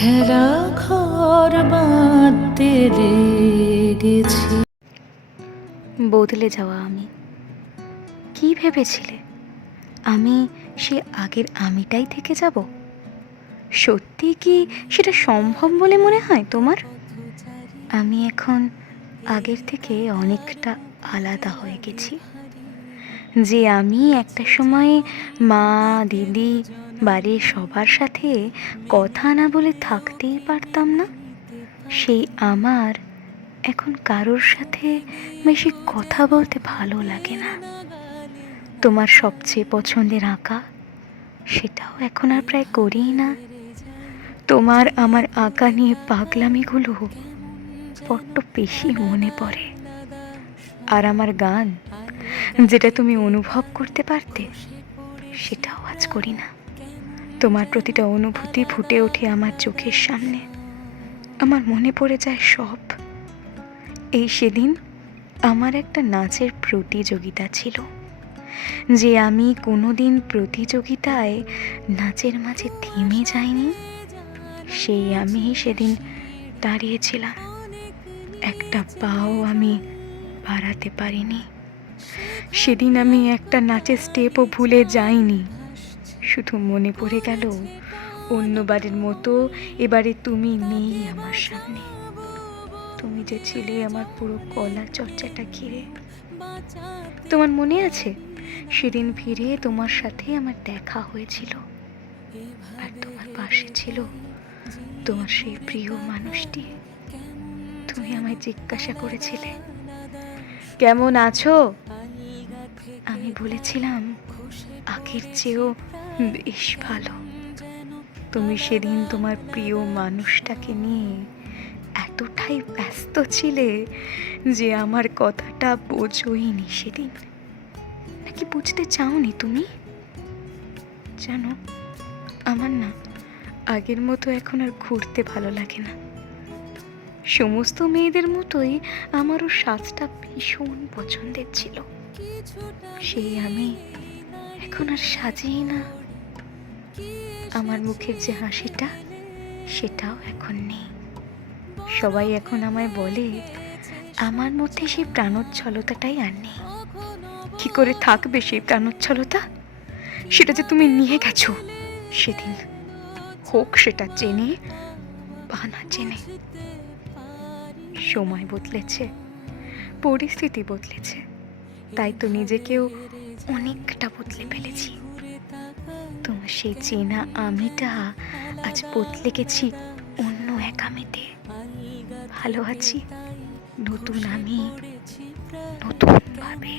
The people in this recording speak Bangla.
ঘেরা ঘর বাঁধতে লেগেছি। বদলে যাওয়া আমি। কি ভেবেছিলে আমি সে আগের আমিটাই থেকে যাব? সত্যি কি সেটা সম্ভব বলে মনে হয় তোমার? আমি এখন আগের থেকে অনেকটা আলাদা হয়ে গেছি। যে আমি একটা সময় মা, দিদি, বাড়ির সবার সাথে কথা না বলে থাকতেই পারতাম না, সেই আমার এখন কারোর সাথে বেশি কথা বলতে ভালো লাগে না। তোমার সবচেয়ে পছন্দের আঁকা, সেটাও এখন আর প্রায় করিই না। তোমার আমার আঁকা নিয়ে পাগলামিগুলো বড্ড বেশি মনে পড়ে। আর আমার গান, যেটা তুমি অনুভব করতে পারতে, সেটাও আজ করি না। তোমার প্রতিটা অনুভূতি ফুটে ওঠে আমার চোখের সামনে। আমার মনে পড়ে যায় সব। এই সেদিন আমার একটা নাচের প্রতিযোগিতা ছিল, যে আমি কোনোদিন প্রতিযোগিতায় নাচের মাঝে থেমে যাইনি। সেই আমি সেদিন দাঁড়িয়েছিলাম, একটা পাও আমি বাড়াতে পারিনি। সেদিন আমি একটা নাচের স্টেপও ভুলে যাইনি। শুধু মনে পড়ে গেল অন্যবারের মতো এবারে তুমি নেই আমার সামনে। তুমি যে ছিলে আমার পুরো কলা চর্চাটা ঘিরে। তোমার মনে আছে সেদিন ফিরে তোমার সাথে আমার দেখা হয়েছিল, আর তোমার পাশে ছিল তোমার সেই প্রিয় মানুষটি। তুমি আমায় জিজ্ঞাসা করেছিলে, কেমন আছো? আমি বলেছিলাম, আগের চেয়েও বেশ ভালো। তুমি সেদিন তোমার প্রিয় মানুষটাকে নিয়ে এতটাই ব্যস্ত ছিলে যে আমার কথাটা বোঝোইনি সেদিন। নাকি বুঝতে চাওনি তুমি? জানো, আমার না আগের মতো এখন আর ঘুরতে ভালো লাগে না। সমস্ত মেয়েদের মতোই আমারও সাজটা ভীষণ পছন্দের ছিল। সেই আমি এখন আর সাজিই না। আমার মুখের যে হাসিটা, সেটাও এখন নেই। সবাই এখন আমায় বলে আমার মধ্যে সেই প্রাণোচ্ছলতাটাই আর নেই। কি করে থাকবে সেই প্রাণোচ্ছলতা? সেটা যে তুমি নিয়ে গেছো সেদিন, হোক সেটা চেনে বা না চেনে। সময় বদলেছে, পরিস্থিতি বদলেছে, তাই তো নিজেকেও অনেকটা বদলে ফেলেছি। তোমার সেই চেনা আমিটা আজ বদলে গেছি অন্য এক আমিতে। ভালো আছি নতুন আমি, নতুন ভাবে।